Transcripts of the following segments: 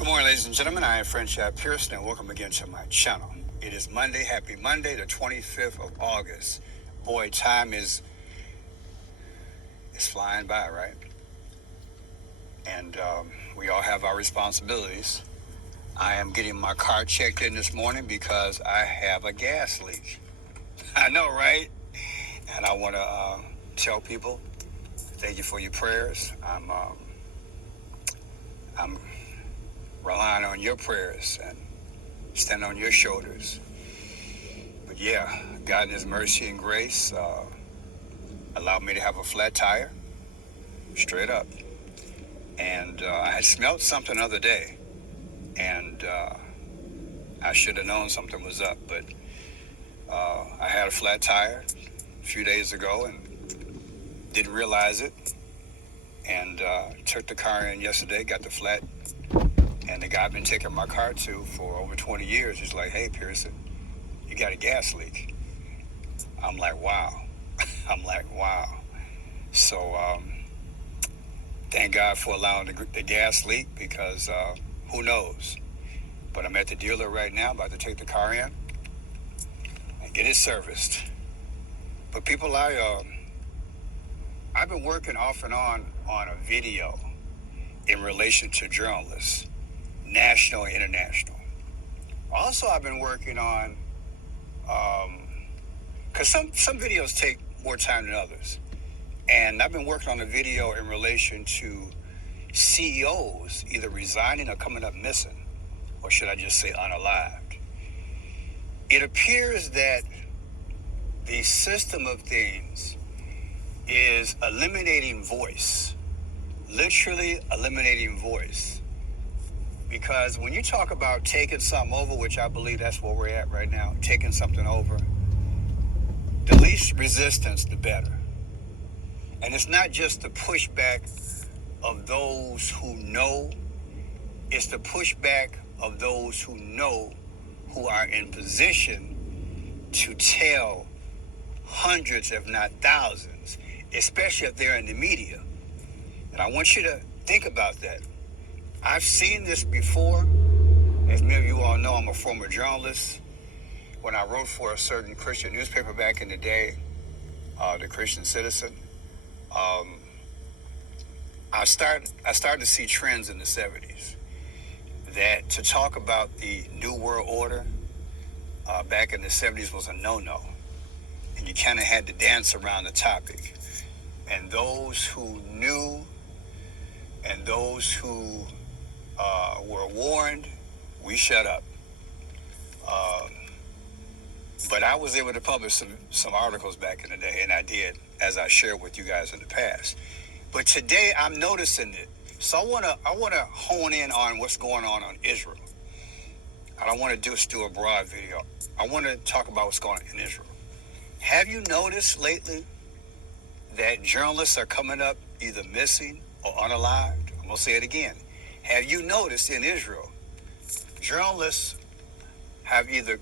Good morning, ladies and gentlemen. I am Friendship Pearson, and welcome again to my channel. It is Monday. Happy Monday, the 25th of August. Boy, time is flying by, right? And we all have our responsibilities. I am getting my car checked in this morning because I have a gas leak. I know, right? And I want to tell people, thank you for your prayers. I'm relying on your prayers and stand on your shoulders. But yeah, God in His mercy and grace allowed me to have a flat tire, straight up. And I had smelled something the other day, and I should have known something was up. But I had a flat tire a few days ago and didn't realize it. And took the car in yesterday, got the flat. And the guy I've been taking my car to for over 20 years, he's like, "Hey, Pearson, you got a gas leak." I'm like, wow. So thank God for allowing the gas leak, because who knows? But I'm at the dealer right now, about to take the car in and get it serviced. But people, I've been working off and on a video in relation to journalists, national and international. Also, I've been working on, because some videos take more time than others. And I've been working on a video in relation to CEOs either resigning or coming up missing, or should I just say unalived. It appears that the system of things is eliminating voice, literally eliminating voice. Because when you talk about taking something over, which I believe that's where we're at right now, taking something over, the least resistance, the better. And it's not just the pushback of those who know, it's the pushback of those who know, who are in position to tell hundreds, if not thousands, especially if they're in the media. And I want you to think about that. I've seen this before. As many of you all know, I'm a former journalist. When I wrote for a certain Christian newspaper back in the day, the Christian Citizen, I started to see trends in the 70s that to talk about the New World Order back in the 70s was a no-no. And you kind of had to dance around the topic. And those who knew and those who were warned, we shut up. But I was able to publish some articles back in the day, and I did, as I shared with you guys in the past. But today I'm noticing it. So I wanna hone in on what's going on Israel. I don't want to just do a broad video. I want to talk about what's going on in Israel. Have you noticed lately that journalists are coming up either missing or unalived? I'm gonna say it again. Have you noticed in Israel, journalists have either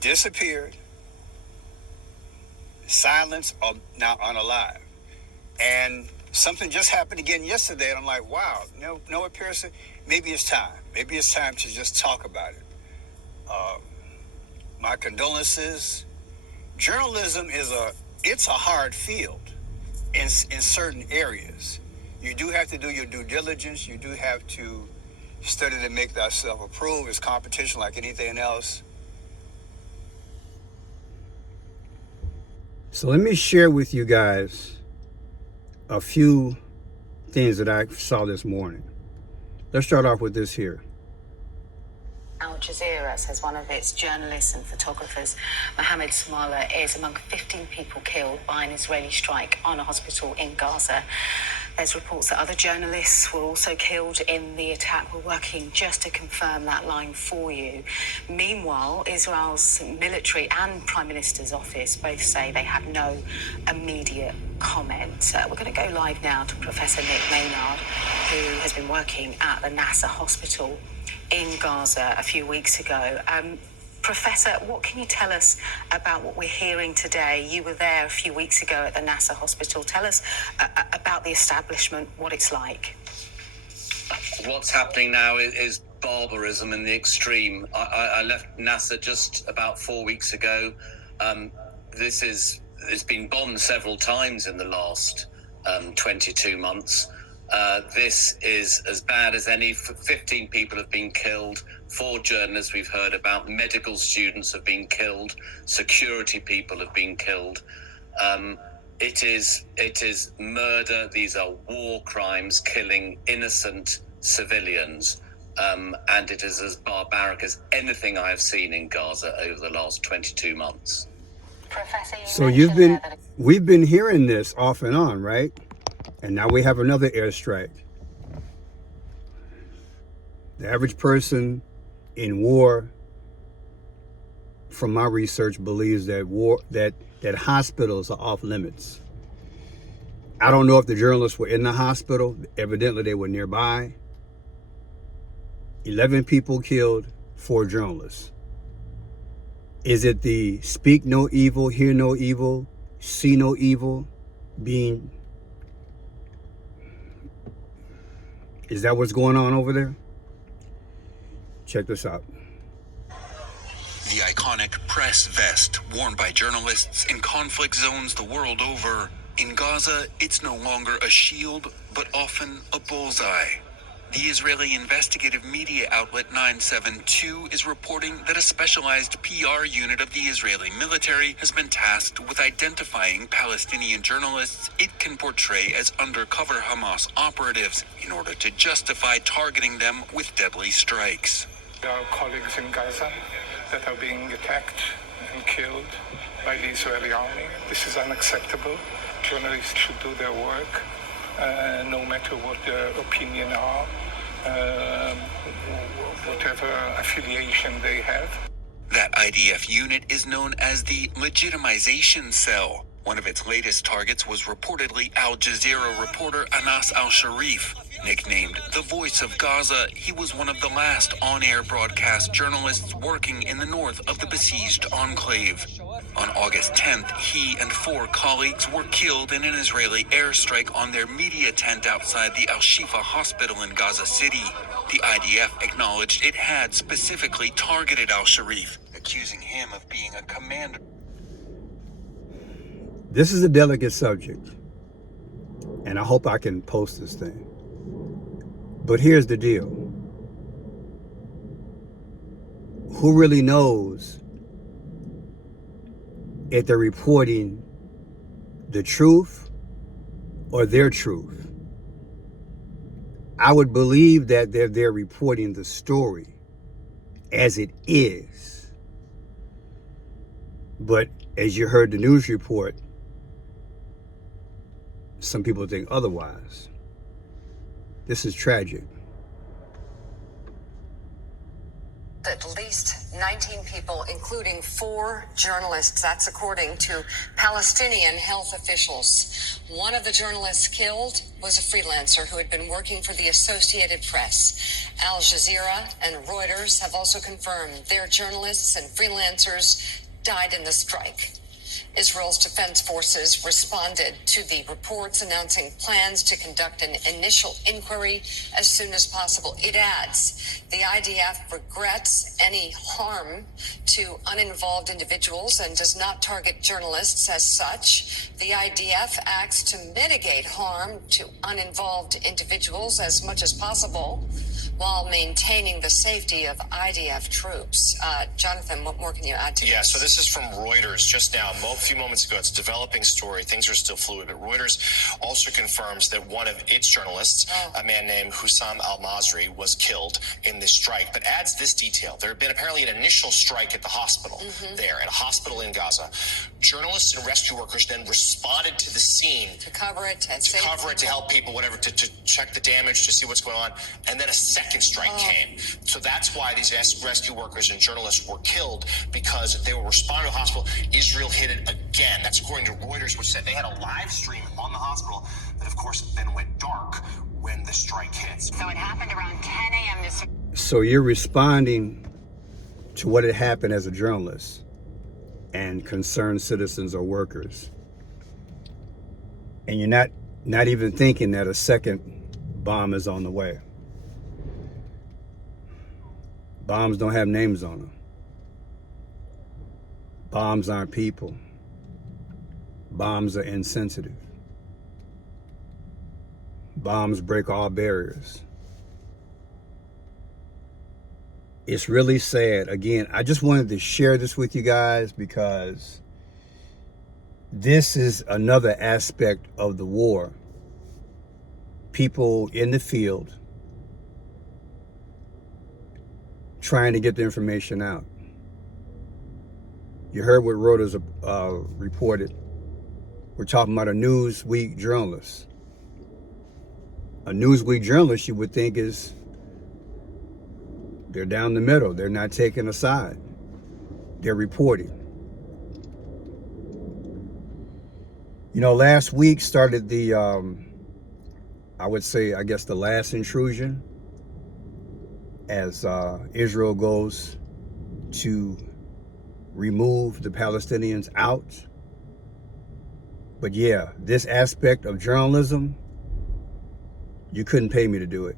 disappeared, silenced, or now unalive? And something just happened again yesterday, and I'm like, wow, you know what, Pearson? Maybe it's time. Maybe it's time to just talk about it. My condolences. Journalism it's a hard field in certain areas. You do have to do your due diligence. You do have to study to make thyself approved. It's competition like anything else. So let me share with you guys a few things that I saw this morning. Let's start off with this here. Al Jazeera says one of its journalists and photographers, Mohammed Smala, is among 15 people killed by an Israeli strike on a hospital in Gaza. There's reports that other journalists were also killed in the attack. We're working just to confirm that line for you. Meanwhile, Israel's military and Prime Minister's office both say they have no immediate comment. We're going to go live now to Professor Nick Maynard, who has been working at the Nasser hospital in Gaza a few weeks ago. Professor, what can you tell us about what we're hearing today? You were there a few weeks ago at the Nasser hospital. Tell us about the establishment, what it's like. What's happening now is barbarism in the extreme. I left NASA just about 4 weeks ago. It's been bombed several times in the last 22 months. This is as bad as any. 15 people have been killed. 4 journalists we've heard about. Medical students have been killed. Security people have been killed. It is murder. These are war crimes, killing innocent civilians. And it is as barbaric as anything I have seen in Gaza over the last 22 months. Professor, So we've been hearing this off and on, right? And now we have another airstrike. The average person in war, from my research, believes that that hospitals are off limits. I don't know if the journalists were in the hospital. Evidently, they were nearby. 11 people killed, 4 journalists. Is it the speak no evil, hear no evil, see no evil being... Is that what's going on over there? Check this out. The iconic press vest worn by journalists in conflict zones the world over. In Gaza, it's no longer a shield, but often a bullseye. The Israeli investigative media outlet 972 is reporting that a specialized PR unit of the Israeli military has been tasked with identifying Palestinian journalists it can portray as undercover Hamas operatives in order to justify targeting them with deadly strikes. Our colleagues in Gaza that are being attacked and killed by the Israeli army. This is unacceptable. Journalists should do their work, no matter what their opinion are, whatever affiliation they have. That IDF unit is known as the Legitimization Cell. One of its latest targets was reportedly Al Jazeera reporter Anas al-Sharif. Nicknamed the Voice of Gaza, he was one of the last on-air broadcast journalists working in the north of the besieged enclave. On August 10th, he and 4 colleagues were killed in an Israeli airstrike on their media tent outside the Al-Shifa hospital in Gaza City. The IDF acknowledged it had specifically targeted al-Sharif, accusing him of being a commander. This is a delicate subject, and I hope I can post this thing. But here's the deal. Who really knows if they're reporting the truth or their truth? I would believe that they're reporting the story as it is. But as you heard the news report, some people think otherwise. This is tragic. At least 19 people, including 4 journalists. That's according to Palestinian health officials. One of the journalists killed was a freelancer who had been working for the Associated Press. Al Jazeera and Reuters have also confirmed their journalists and freelancers died in the strike. Israel's defense forces responded to the reports, announcing plans to conduct an initial inquiry as soon as possible. It adds, the IDF regrets any harm to uninvolved individuals and does not target journalists as such. The IDF acts to mitigate harm to uninvolved individuals as much as possible, while maintaining the safety of IDF troops. Jonathan, what more can you add to this? Yeah, so this is from Reuters just now, a few moments ago. It's a developing story. Things are still fluid, but Reuters also confirms that one of its journalists, a man named Hussam al-Masri, was killed in this strike, but adds this detail. There had been apparently an initial strike at the hospital there, at a hospital in Gaza. Journalists and rescue workers then responded to the scene to cover it, to help people, whatever, to check the damage, to see what's going on, and then a second strike came. So that's why these rescue workers and journalists were killed, because they were responding to the hospital. Israel hit it again. That's according to Reuters, which said they had a live stream on the hospital that, of course, then went dark when the strike hit. So it happened around 10 a.m. this morning. So you're responding to what had happened as a journalist and concerned citizens or workers, and you're not even thinking that a second bomb is on the way. Bombs don't have names on them. Bombs aren't people. Bombs are insensitive. Bombs break all barriers. It's really sad. Again, I just wanted to share this with you guys because this is another aspect of the war. People in the field trying to get the information out. You heard what Reuters reported. We're talking about a Newsweek journalist. A Newsweek journalist, you would think, they're down the middle. They're not taking a side. They're reporting. You know, last week started the, I would say, I guess the last intrusion as Israel goes to remove the Palestinians out. But yeah, this aspect of journalism, you couldn't pay me to do it.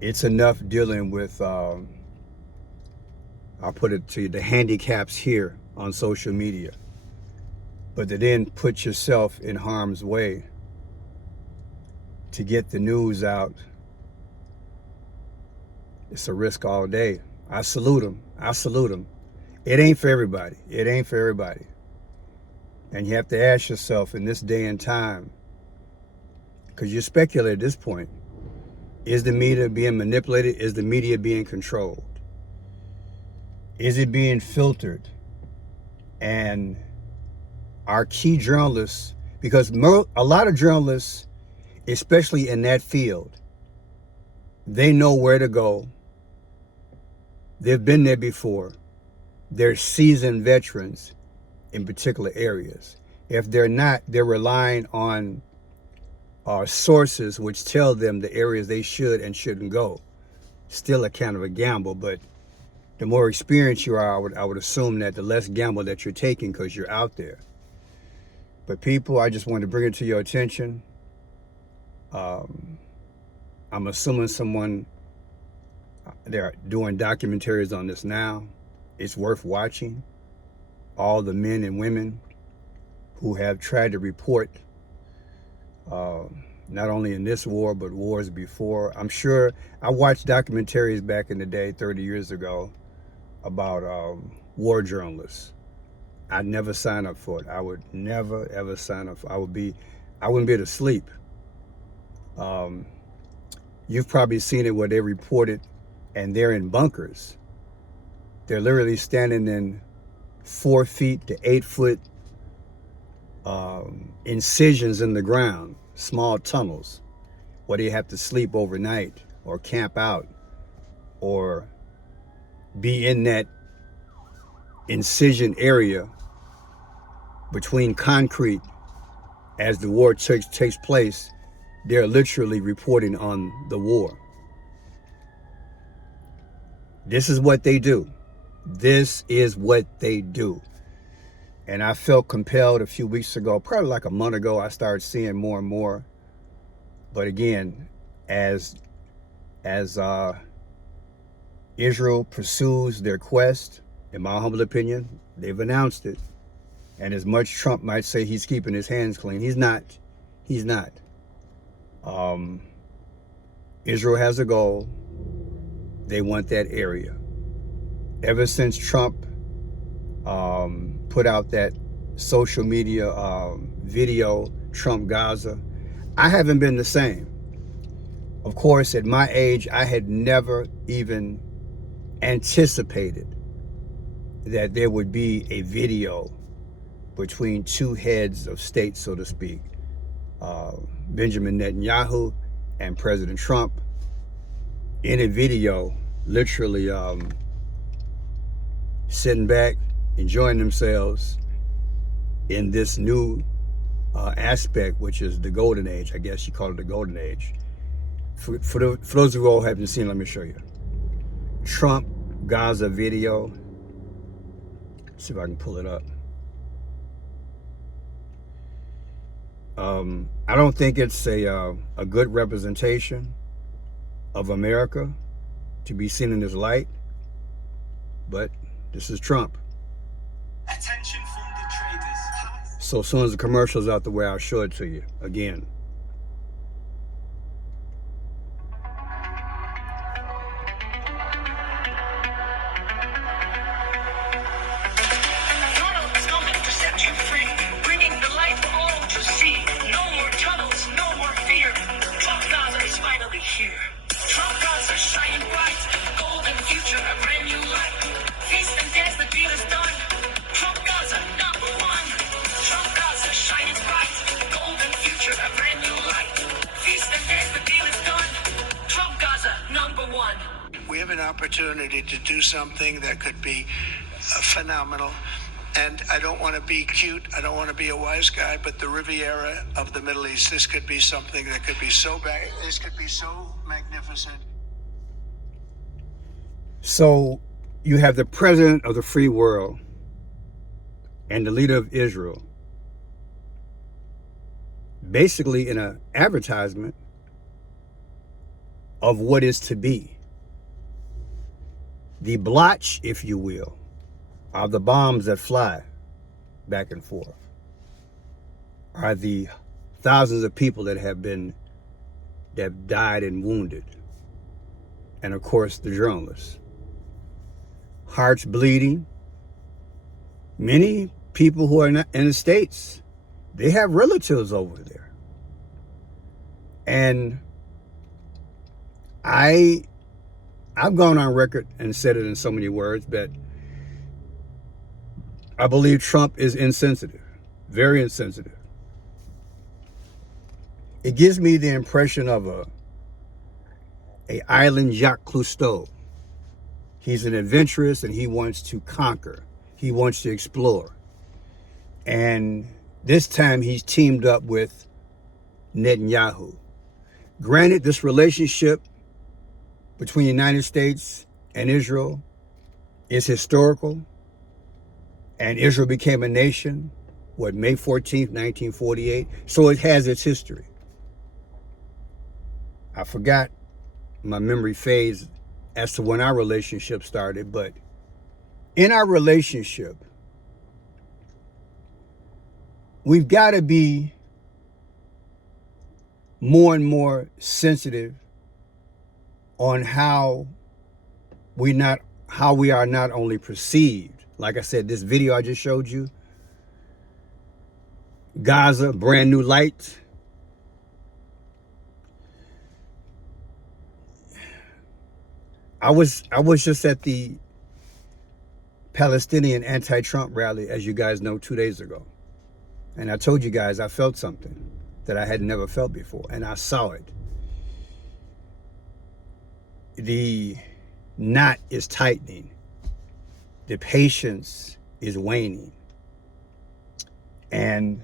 It's enough dealing with, I'll put it to you, the handicaps here on social media. But to then put yourself in harm's way to get the news out, it's a risk all day. I salute them. I salute them. It ain't for everybody. It ain't for everybody. And you have to ask yourself in this day and time, because you speculate at this point, is the media being manipulated? Is the media being controlled? Is it being filtered? And our key journalists, because a lot of journalists, especially in that field, they know where to go. They've been there before. They're seasoned veterans in particular areas. If they're not, they're relying on sources which tell them the areas they should and shouldn't go. Still a kind of a gamble, but the more experienced you are, I would assume that the less gamble that you're taking because you're out there. But people, I just wanted to bring it to your attention. I'm assuming they're doing documentaries on this now. It's worth watching. All the men and women who have tried to report, not only in this war, but wars before. I'm sure I watched documentaries back in the day, 30 years ago, about war journalists. I'd never sign up for it. I would never, ever sign up. I wouldn't be able to sleep. You've probably seen it where they reported and they're in bunkers. They're literally standing in 4 feet to 8 foot incisions in the ground, small tunnels, where they have to sleep overnight or camp out or be in that incision area between concrete as the war takes place. They're literally reporting on the war. This is what they do. This is what they do. And I felt compelled a few weeks ago, probably like a month ago, I started seeing more and more. But again, as Israel pursues their quest, in my humble opinion, they've announced it. And as much Trump might say he's keeping his hands clean, he's not. He's not. Israel has a goal. They want that area. Ever since Trump put out that social media video, Trump Gaza, I haven't been the same. Of course, at my age, I had never even anticipated that there would be a video between two heads of state, so to speak, Benjamin Netanyahu and President Trump, in a video, literally sitting back, enjoying themselves in this new aspect, which is the golden age. I guess you call it the golden age. For those who all haven't seen, let me show you. Trump Gaza video. Let's see if I can pull it up. I don't think it's a good representation of America to be seen in this light, but this is Trump. Attention from the traders. So as soon as the commercial's out the way, I'll show it to you again. Tunnels coming to set you free, bringing the light for all to see. No more tunnels, no more fear. Trump Gaza is finally here. Trump Gaza shining bright, golden future, a brand new light. Feast and dance, the deal is done. Trump Gaza, number one. Trump Gaza shining bright, golden future, a brand new light. Feast and dance, the deal is done. Trump Gaza, number one. We have an opportunity to do something that could be phenomenal. And I don't want to be cute. I don't want to be a wise guy, but the Riviera of the Middle East, this could be something that could be so bad. This could be so magnificent. So you have the president of the free world and the leader of Israel basically in an advertisement of what is to be. The blotch, if you will, are the bombs that fly back and forth, are the thousands of people that have died and wounded, and of course the journalists. Hearts bleeding. Many people who are not in the States, they have relatives over there. And I've gone on record and said it in so many words, but I believe Trump is insensitive, very insensitive. It gives me the impression of a island Jacques Cousteau. He's an adventurous and he wants to conquer. He wants to explore. And this time he's teamed up with Netanyahu. Granted, this relationship between the United States and Israel is historical. And Israel became a nation, May 14th, 1948. So it has its history. I forgot, my memory fades as to when our relationship started, but in our relationship, we've got to be more and more sensitive on how we are not only perceived. Like I said, this video I just showed you, Gaza, brand new light. I was just at the Palestinian anti-Trump rally, as you guys know, 2 days ago. And I told you guys I felt something that I had never felt before, and I saw it. The knot is tightening. The patience is waning. And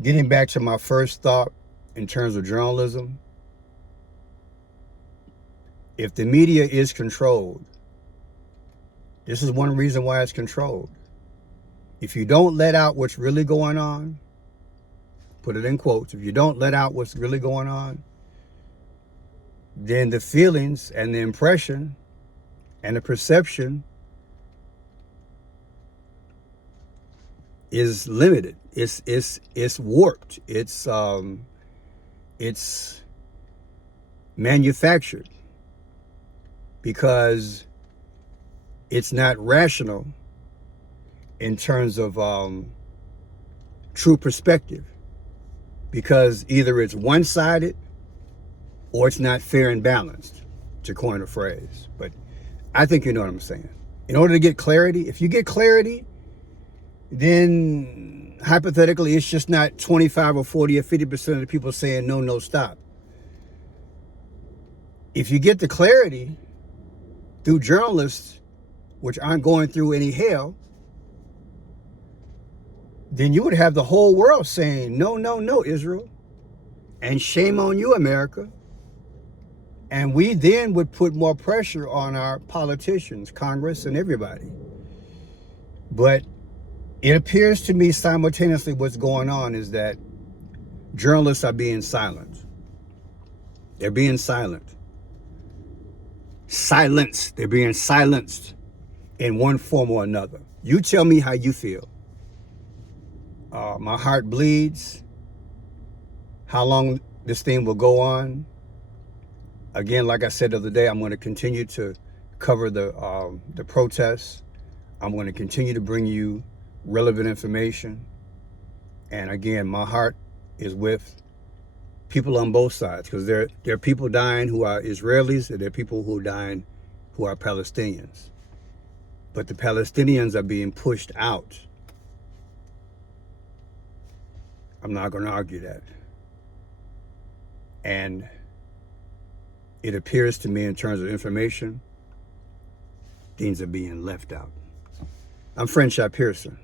getting back to my first thought in terms of journalism, if the media is controlled, this is one reason why it's controlled. If you don't let out what's really going on, put it in quotes, if you don't let out what's really going on, then the feelings and the impression and the perception is limited. It's warped. It's manufactured because it's not rational in terms of true perspective, because either it's one-sided or it's not fair and balanced, to coin a phrase. But I think you know what I'm saying. In order to get clarity, if you get clarity, then hypothetically it's just not 25 or 40 or 50% of the people saying no, stop. If you get the clarity through journalists, which aren't going through any hell, then you would have the whole world saying, no, Israel. And shame on you, America. And we then would put more pressure on our politicians, Congress, and everybody. But it appears to me simultaneously what's going on is that journalists are being silent. They're being silent. silenced. They're being silenced in one form or another. You tell me how you feel. My heart bleeds. How long this thing will go on? Again, like I said the other day, I'm going to continue to cover the protests. I'm going to continue to bring you relevant information. And again, my heart is with people on both sides, because there are people dying who are Israelis, and there are people who are dying who are Palestinians. But the Palestinians are being pushed out. I'm not going to argue that. And it appears to me, in terms of information, things are being left out. I'm Friendshot Pearson.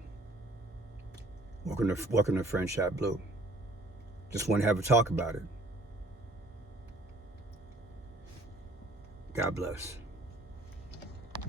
Welcome to Friendshot Blue. Just want to have a talk about it. God bless.